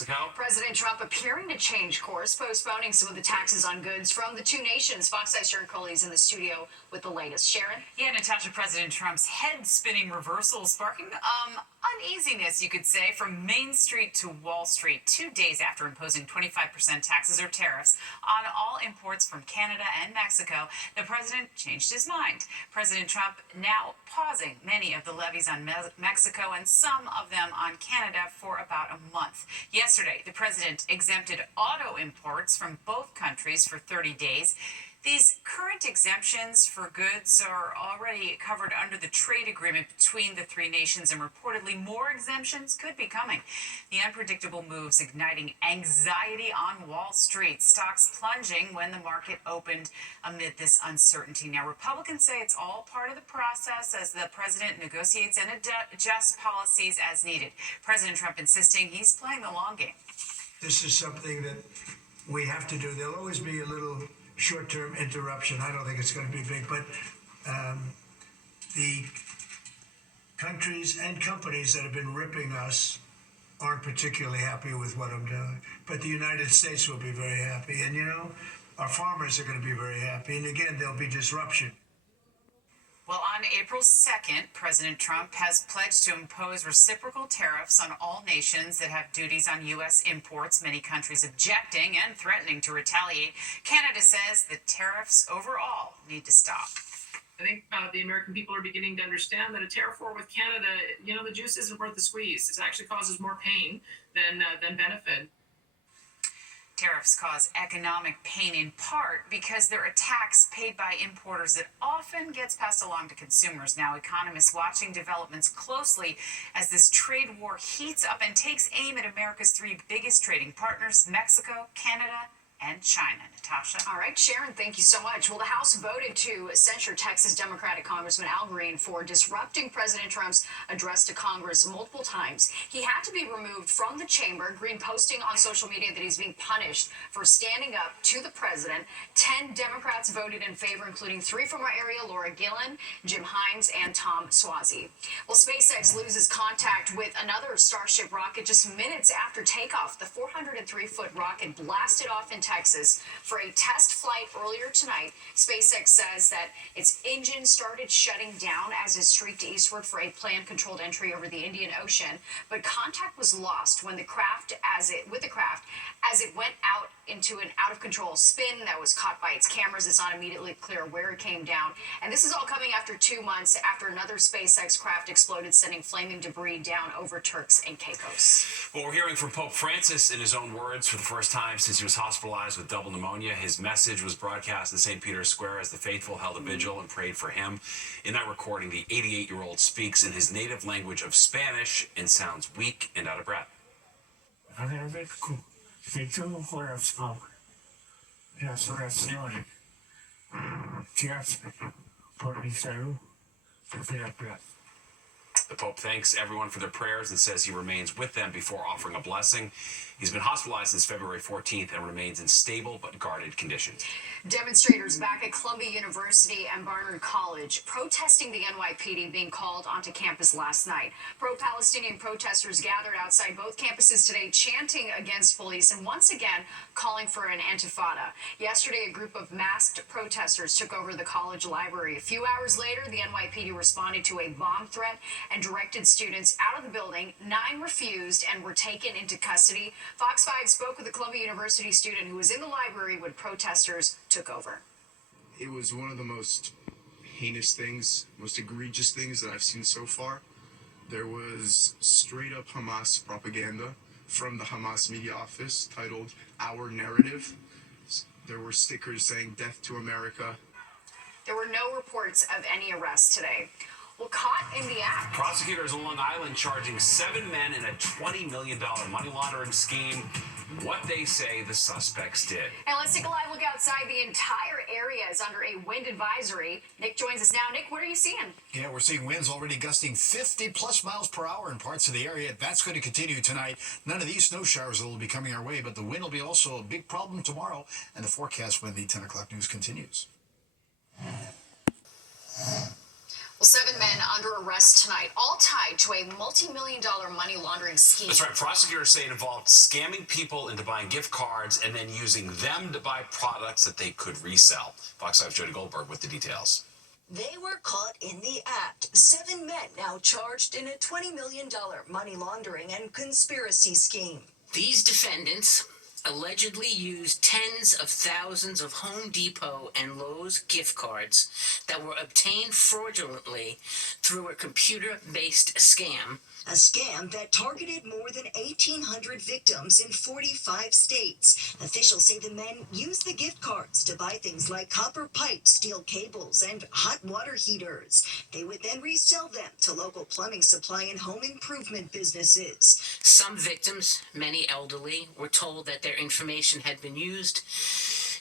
Mexico. President Trump appearing to change course, postponing some of the taxes on goods from the two nations. Fox 5's Sharon Coley is in the studio with the latest. Sharon? Yeah, Natasha, President Trump's head-spinning reversal sparking uneasiness, you could say, from Main Street to Wall Street 2 days after imposing 25% taxes or tariffs on all imports from Canada and Mexico. The president changed his mind. President Trump now pausing many of the levies on Mexico and some of them on Canada for about a month. Yesterday, the president exempted auto imports from both countries for 30 days. These current exemptions for goods are already covered under the trade agreement between the three nations, and reportedly more exemptions could be coming. The unpredictable moves igniting anxiety on Wall Street, stocks plunging when the market opened amid this uncertainty. Now, Republicans say it's all part of the process as the president negotiates and adjusts policies as needed. President Trump insisting he's playing the long game. This is something that we have to do. There'll always be a little short-term interruption. I don't think it's going to be big, but the countries and companies that have been ripping us aren't particularly happy with what I'm doing. But the United States will be very happy. And, you know, our farmers are going to be very happy. And again, there'll be disruption. Well, on April 2nd, President Trump has pledged to impose reciprocal tariffs on all nations that have duties on U.S. imports, many countries objecting and threatening to retaliate. Canada says the tariffs overall need to stop. I think the American people are beginning to understand that a tariff war with Canada, you know, the juice isn't worth the squeeze. It actually causes more pain than benefit. Tariffs cause economic pain in part because they're a tax paid by importers that often gets passed along to consumers. Now, economists watching developments closely as this trade war heats up and takes aim at America's three biggest trading partners, Mexico, Canada, and China. Natasha? All right, Sharon, thank you so much. Well, the House voted to censure Texas Democratic Congressman Al Green for disrupting President Trump's address to Congress multiple times. He had to be removed from the chamber. Green posting on social media that he's being punished for standing up to the president. 10 Democrats voted in favor, including 3 from our area, Laura Gillen, Jim Himes, and Tom Suozzi. Well, SpaceX loses contact with another Starship rocket just minutes after takeoff. The 403-foot rocket blasted off in Texas for a test flight earlier tonight. SpaceX says that its engine started shutting down as it streaked eastward for a planned controlled entry over the Indian Ocean, but contact was lost when the craft as it went out into an out of control spin that was caught by its cameras. It's not immediately clear where it came down. And this is all coming after 2 months after another SpaceX craft exploded, sending flaming debris down over Turks and Caicos. Well, we're hearing from Pope Francis in his own words for the first time since he was hospitalized with double pneumonia. His message was broadcast in St. Peter's Square as the faithful held a vigil and prayed for him. In that recording, the 88-year-old speaks in his native language of Spanish and sounds weak and out of breath. De todo corazón, las oraciones que hacen por mi salud, gracias. The Pope thanks everyone for their prayers and says he remains with them before offering a blessing. He's been hospitalized since February 14th and remains in stable but guarded condition. Demonstrators back at Columbia University and Barnard College protesting the NYPD being called onto campus last night. Pro-Palestinian protesters gathered outside both campuses today, chanting against police and once again calling for an intifada. Yesterday, a group of masked protesters took over the college library. A few hours later, the NYPD responded to a bomb threat and directed students out of the building. 9 refused and were taken into custody. Fox 5 spoke with a Columbia University student who was in the library when protesters took over. It was one of the most heinous things, most egregious things that I've seen so far. There was straight up Hamas propaganda from the Hamas media office titled Our Narrative. There were stickers saying death to America. There were no reports of any arrests today. Well, caught in the act. Prosecutors in Long Island charging 7 men in a $20 million money laundering scheme. What they say the suspects did. And let's take a live look outside. The entire area is under a wind advisory. Nick joins us now. Nick, what are you seeing? Yeah, we're seeing winds already gusting 50-plus miles per hour in parts of the area. That's going to continue tonight. None of these snow showers will be coming our way, but the wind will be also a big problem tomorrow, and the forecast when the 10 o'clock news continues. Well, 7 men under arrest tonight, all tied to a multi-million-dollar money laundering scheme. That's right. Prosecutors say it involved scamming people into buying gift cards and then using them to buy products that they could resell. Fox 5's Jody Goldberg with the details. They were caught in the act. 7 men now charged in a $20 million money laundering and conspiracy scheme. These defendants allegedly used tens of thousands of Home Depot and Lowe's gift cards that were obtained fraudulently through a computer-based scam. A scam that targeted more than 1,800 victims in 45 states. Officials say the men used the gift cards to buy things like copper pipes, steel cables, and hot water heaters. They would then resell them to local plumbing supply and home improvement businesses. Some victims, many elderly, were told that their information had been used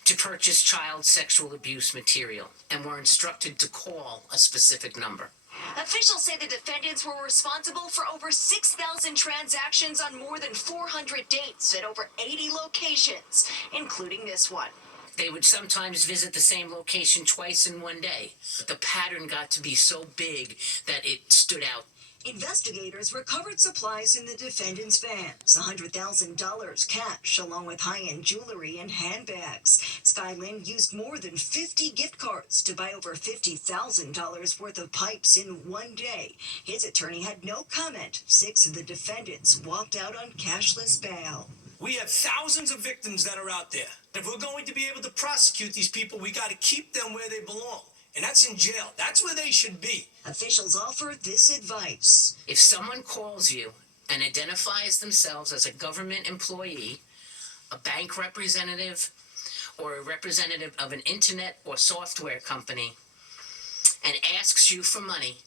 to purchase child sexual abuse material and were instructed to call a specific number. Officials say the defendants were responsible for over 6,000 transactions on more than 400 dates at over 80 locations, including this one. They would sometimes visit the same location twice in one day. The pattern got to be so big that it stood out. Investigators recovered supplies in the defendants' vans, $100,000 cash, along with high-end jewelry and handbags. Skyland used more than 50 gift cards to buy over $50,000 worth of pipes in one day. His attorney had no comment. 6 of the defendants walked out on cashless bail. We have thousands of victims that are out there. If we're going to be able to prosecute these people, we got to keep them where they belong. And that's in jail. That's where they should be. Officials offer this advice. If someone calls you and identifies themselves as a government employee, a bank representative, or a representative of an internet or software company, and asks you for money,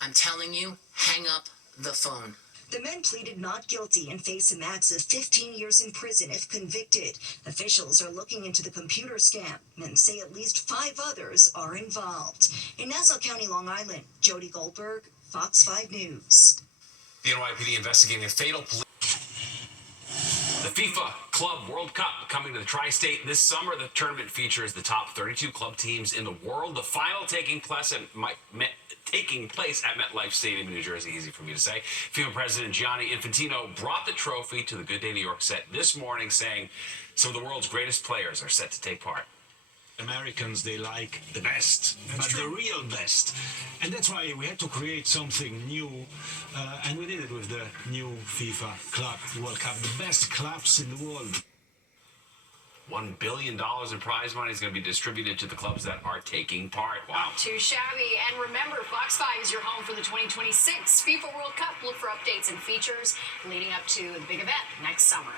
I'm telling you, hang up the phone. The men pleaded not guilty and face a max of 15 years in prison if convicted. Officials are looking into the computer scam and say at least 5 others are involved. In Nassau County, Long Island, Jody Goldberg, Fox 5 News. The NYPD investigating a fatal The FIFA Club World Cup coming to the Tri-State this summer. The tournament features the top 32 club teams in the world. The final taking place at MetLife Stadium in New Jersey, easy for me to say. FIFA President Gianni Infantino brought the trophy to the Good Day New York set this morning, saying some of the world's greatest players are set to take part. Americans, they like the best, the real best. And that's why we had to create something new, and we did it with the new FIFA Club World Cup, the best clubs in the world. $1 billion in prize money is going to be distributed to the clubs that are taking part. Wow. Too shabby. And remember, Fox 5 is your home for the 2026 FIFA World Cup. Look for updates and features leading up to the big event next summer.